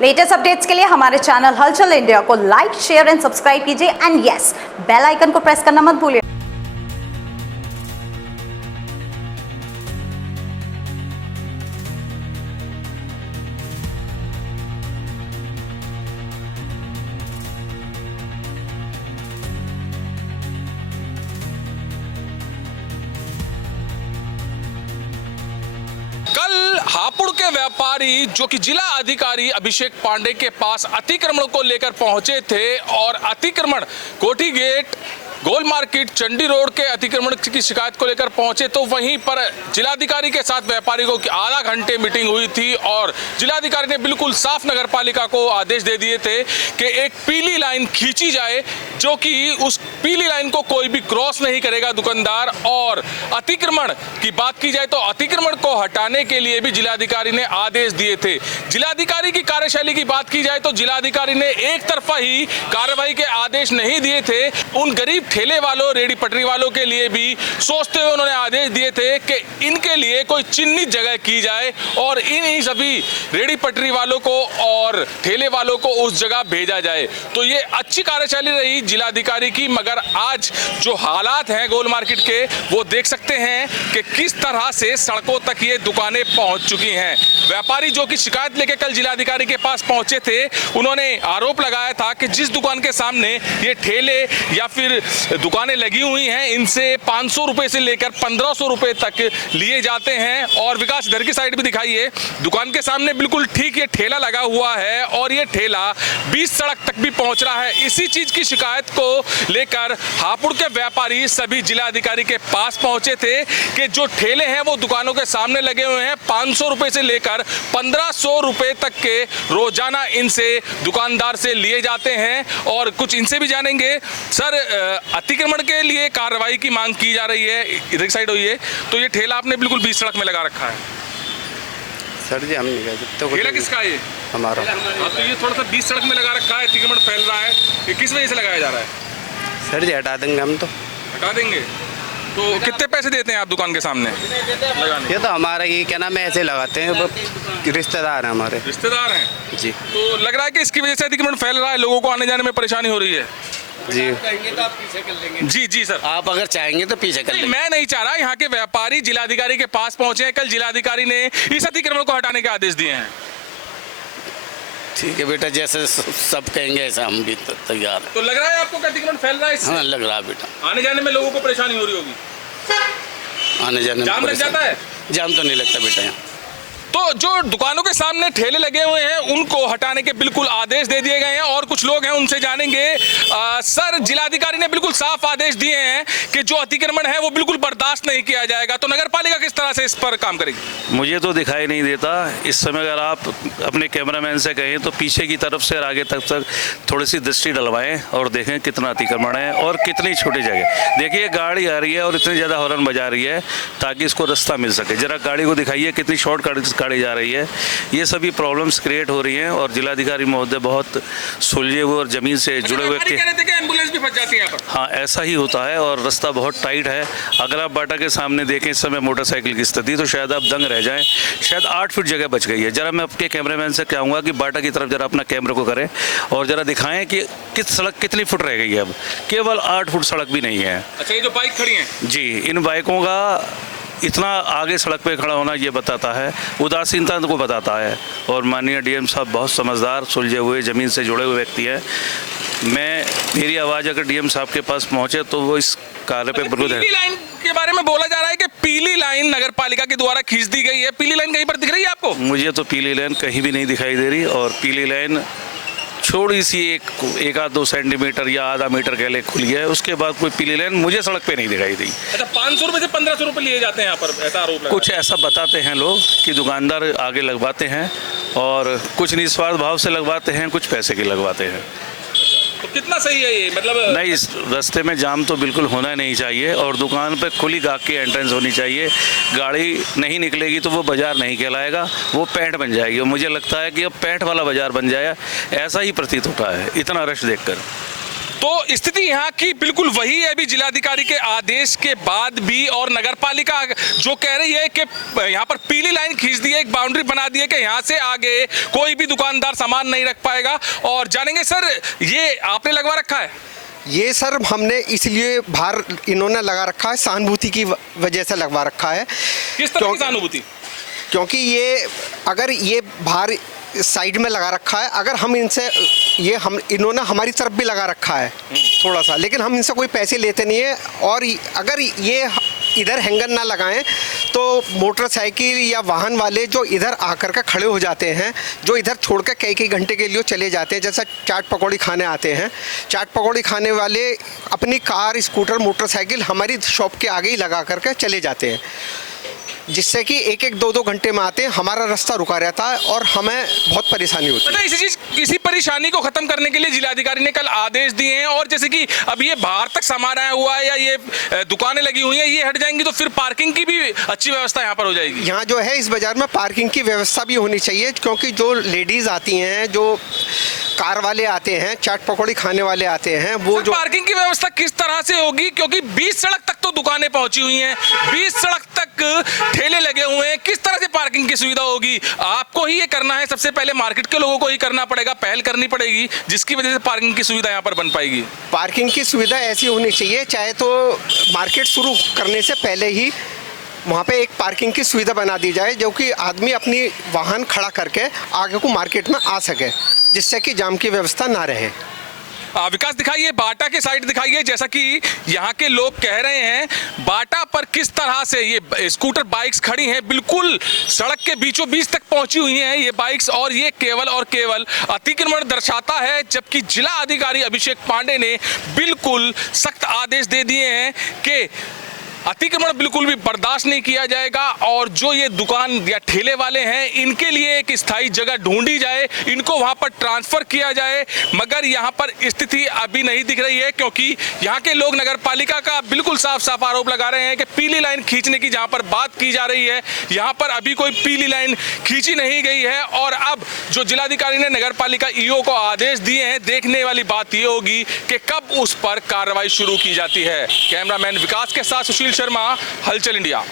Latest updates के लिए हमारे चैनल हलचल इंडिया को लाइक, शेयर एंड सब्सक्राइब कीजिए एंड यस, बेल आइकन को प्रेस करना मत भूलिए। कल हापुड़ के व्यापारी जो कि जिला अधिकारी अभिषेक पांडे के पास अतिक्रमण को लेकर पहुंचे थे और अतिक्रमण कोठी गेट, गोल मार्केट, चंडी रोड के अतिक्रमण की शिकायत को लेकर पहुंचे तो वहीं पर जिलाधिकारी के साथ व्यापारी को आधा घंटे मीटिंग हुई थी और जिलाधिकारी ने बिल्कुल साफ नगर पालिका को आदेश दे दिए थे कि एक पीली लाइन खींची जाए जो कि उस पीली लाइन को कोई भी क्रॉस नहीं करेगा दुकानदार। और अतिक्रमण की बात की जाए तो अतिक्रमण को हटाने के लिए भी जिलाधिकारी ने आदेश दिए थे। जिलाधिकारी की कार्यशैली की बात की जाए तो जिलाधिकारी ने एक तरफा ही कार्रवाई के आदेश नहीं दिए थे, उन गरीब ठेले वालों, रेडी पटरी वालों के लिए भी सोचते हुए उन्होंने आदेश दिए थे कि इनके लिए कोई चिन्हित जगह की जाए और इन ही सभी रेडी पटरी वालों को और ठेले वालों को उस जगह भेजा जाए। तो ये अच्छी कार्यशैली रही जिलाधिकारी की, मगर आज जो हालात हैं गोल मार्केट के वो देख सकते हैं कि किस तरह से सड़कों तक ये दुकानें पहुंच चुकी हैं। व्यापारी जो कि शिकायत लेके कल जिलाधिकारी के पास पहुंचे थे, उन्होंने आरोप लगाया था कि जिस दुकान के सामने ये ठेले या फिर दुकानें लगी हुई हैं इनसे 500 रुपए से लेकर 1500 रुपए तक लिए जाते हैं। और विकास इधर की साइड भी दिखाइए, दुकान के सामने बिल्कुल ठीक ये ठेला लगा हुआ है और ये ठेला 20 सड़क तक भी पहुंच रहा है। इसी चीज की शिकायत को लेकर हापुड़ के व्यापारी सभी जिलाधिकारी के पास पहुंचे थे कि जो ठेले हैं वो दुकानों के सामने लगे हुए हैं, 500 रुपए से लेकर 1500 रुपए तक के रोजाना इनसे दुकानदार से लिए जाते हैं। और कुछ इनसे भी जानेंगे। सर, अतिक्रमण के लिए कार्रवाई की मांग की जा रही है, इधर साइड हुई है, तो ये ठेला आपने बिल्कुल 20 सड़क में लगा रखा है। सर जी हम नहीं कह सकते। ठेला किसका है ये? हमारा। हाँ, तो ये थोड़ा सा 20 सड़क में लगा रखा है, अतिक्रमण फैल रहा है, ये किस वजह से लगाया जा रहा है? सर जी हटा देंगे हम तो। हटा देंगे तो कितने पैसे देते हैं आप दुकान के सामने लगाने? ये तो हमारा ये क्या नाम है, ऐसे लगाते हैं, रिश्तेदार हैं हमारे। रिश्तेदार हैं जी। तो लग रहा है कि इसकी वजह से अतिक्रमण फैल रहा है, लोगों को आने जाने में परेशानी हो रही है। जी जी सर, आप अगर चाहेंगे तो पीछे कर लेंगे। मैं नहीं चाह रहा, यहाँ के व्यापारी जिलाधिकारी के पास पहुंचे हैं, कल जिलाधिकारी ने इस अतिक्रमण को हटाने के आदेश दिए हैं। ठीक है बेटा, जैसे सब कहेंगे ऐसा हम भी तैयार हैं। तो लग रहा है आपको कि अतिक्रमण फैल रहा है इससे? हाँ लग रहा है बेटा, आने जाने में लोगों को परेशानी हो रही होगी, आने जाने में जाम लग जाता है। जाम तो नहीं लगता बेटा यहाँ। तो जो दुकानों के सामने ठेले लगे हुए हैं उनको हटाने के बिल्कुल आदेश दे दिए गए हैं और कुछ लोग हैं उनसे जानेंगे। सर, जिलाधिकारी ने बिल्कुल साफ आदेश दिए हैं कि जो अतिक्रमण है वो बिल्कुल बर्दाश्त नहीं किया जाएगा, तो नगर पालिका किस तरह से इस पर काम करेगी? मुझे तो दिखाई नहीं देता इस समय। अगर आप अपने कैमरामैन से कहें तो पीछे की तरफ से आगे तक थोड़ी सी दृष्टि डलवाएं और देखें कितना अतिक्रमण है और कितनी छोटी जगह। देखिए गाड़ी आ रही है और इतनी ज़्यादा हॉर्न बजा रही है ताकि इसको रास्ता मिल सके। जरा गाड़ी को दिखाइए कितनी शॉर्ट गाड़ी जा रही है। ये सभी प्रॉब्लम्स क्रिएट हो रही हैं और जिलाधिकारी महोदय बहुत सुलझे हुए और जमीन से जुड़े हुए एम्बुलेंस भी फंस जाती है यहाँ पर। हाँ ऐसा ही होता है और रास्ता बहुत टाइट है। अगर आप बाटा के सामने देखें इस समय मोटरसाइकिल की स्थिति तो शायद आप दंग रह जाएं। शायद 8 फीट जगह बच गई है। जरा मैं आपके कैमरामैन से कहूँगा कि बाटा की तरफ जरा अपना कैमरे को करें और जरा दिखाएं कि किस सड़क कितनी फुट रह गई है। अब केवल 8 फुट सड़क भी नहीं है। अच्छा, ये जो बाइक खड़ी है जी, इन बाइकों का इतना आगे सड़क पे खड़ा होना ये बताता है, उदासीनता को बताता है। और माननीय डीएम साहब बहुत समझदार, सुलझे हुए, ज़मीन से जुड़े हुए व्यक्ति हैं। मेरी आवाज़ अगर डीएम साहब के पास पहुंचे तो वो इस कार्य पे विरोध है। पीली लाइन के बारे में बोला जा रहा है कि पीली लाइन नगर पालिका के द्वारा खींच दी गई है। पीली लाइन कहीं पर दिख रही है आपको? मुझे तो पीली लाइन कहीं भी नहीं दिखाई दे रही और पीली लाइन छोटी सी एक आध 2 सेंटीमीटर या आधा मीटर के लिए खुली है, उसके बाद कोई पीली लाइन मुझे सड़क पे नहीं दिखाई दी। अच्छा, 500 रुपए से 1500 रुपए लिए जाते हैं यहाँ पर, ऐसा आरोप लगा। कुछ ऐसा बताते हैं लोग कि दुकानदार आगे लगवाते हैं और कुछ निस्वार्थ भाव से लगवाते हैं, कुछ पैसे के लगवाते हैं। तो कितना सही है ये? मतलब नहीं, इस रास्ते में जाम तो बिल्कुल होना नहीं चाहिए और दुकान पे खुली गाहक की एंट्रेंस होनी चाहिए। गाड़ी नहीं निकलेगी तो वो बाज़ार नहीं कहलाएगा, वो पैंट बन जाएगी। और मुझे लगता है कि अब पैंट वाला बाज़ार बन जाए, ऐसा ही प्रतीत होता है इतना रश देखकर। तो स्थिति यहाँ की बिल्कुल वही है अभी जिलाधिकारी के आदेश के बाद भी, और नगर पालिका जो कह रही है कि यहाँ पर पीली लाइन खींच दी है, एक बाउंड्री बना दी है कि यहाँ से आगे कोई भी दुकानदार सामान नहीं रख पाएगा। और जानेंगे सर, ये आपने लगवा रखा है? ये सर हमने इसलिए बाहर इन्होंने लगा रखा है, सहानुभूति की वजह से लगवा रखा है। किस तरह की सहानुभूति? क्योंकि ये अगर ये बाहर साइड में लगा रखा है, अगर हम इनसे इन्होंने हमारी तरफ भी लगा रखा है थोड़ा सा, लेकिन हम इनसे कोई पैसे लेते नहीं है। और अगर ये इधर हैंगर ना लगाएं तो मोटरसाइकिल या वाहन वाले जो इधर आकर के खड़े हो जाते हैं, जो इधर छोड़ कर कई घंटे के लिए चले जाते हैं, जैसा चाट पकौड़ी खाने आते हैं, चाट पकौड़ी खाने वाले अपनी कार, स्कूटर, मोटरसाइकिल हमारी शॉप के आगे ही लगा करके चले जाते हैं, जिससे कि एक दो घंटे में आते हैं, हमारा रास्ता रुका रहता है और हमें बहुत परेशानी होती है। मतलब इसी परेशानी को खत्म करने के लिए जिलाधिकारी ने कल आदेश दिए हैं, और जैसे कि अब ये बाहर तक सामान आया हुआ है या ये दुकानें लगी हुई हैं, ये हट जाएंगी तो फिर पार्किंग की भी अच्छी व्यवस्था यहाँ पर हो जाएगी। यहाँ जो है इस बाजार में पार्किंग की व्यवस्था भी होनी चाहिए, क्योंकि जो लेडीज आती हैं, जो कार वाले आते हैं, चाट पकौड़ी खाने वाले आते हैं, वो जो पार्किंग की व्यवस्था किस तरह से होगी? क्योंकि 20 सड़क तक तो दुकानें पहुंची हुई हैं, 20 सड़क तक ठेले लगे हुए हैं, किस तरह से पार्किंग की सुविधा होगी? आपको ही ये करना है, सबसे पहले मार्केट के लोगों को ही करना पड़ेगा, पहल करनी पड़ेगी, जिसकी वजह से पार्किंग की सुविधा यहाँ पर बन पाएगी। पार्किंग की सुविधा ऐसी होनी चाहिए, चाहे तो मार्केट शुरू करने से पहले ही वहाँ पे एक पार्किंग की सुविधा बना दी जाए, जो कि आदमी अपनी वाहन खड़ा करके आगे को मार्केट में आ सके, जिससे कि जाम की व्यवस्था ना रहे। विकास दिखाइए, बाटा के साइड दिखाइए, जैसा कि यहाँ के लोग कह रहे हैं, बाटा पर किस तरह से ये स्कूटर बाइक्स खड़ी हैं, बिल्कुल सड़क के बीचों बीच तक पहुंची हुई हैं ये बाइक्स, और ये केवल अतिक्रमण दर्शाता है, जबकि जिला अधिकारी अभिषेक पांडे ने बिल्कुल सख्त आदेश दे दिए हैं कि अतिक्रमण बिल्कुल भी बर्दाश्त नहीं किया जाएगा, और जो ये दुकान या ठेले वाले हैं इनके लिए एक स्थायी जगह ढूंढी जाए, इनको वहां पर ट्रांसफर किया जाए। मगर यहां पर स्थिति अभी नहीं दिख रही है, क्योंकि यहां के लोग नगर पालिका का बिल्कुल साफ साफ आरोप लगा रहे हैं कि पीली लाइन खींचने की जहां पर बात की जा रही है, यहां पर अभी कोई पीली लाइन खींची नहीं गई है। और अब जो जिलाधिकारी ने नगर पालिका ईओ को आदेश दिए हैं, देखने वाली बात यह होगी कि कब उस पर कार्रवाई शुरू की जाती है। कैमरामैन विकास के साथ सुशील शर्मा, हलचल इंडिया।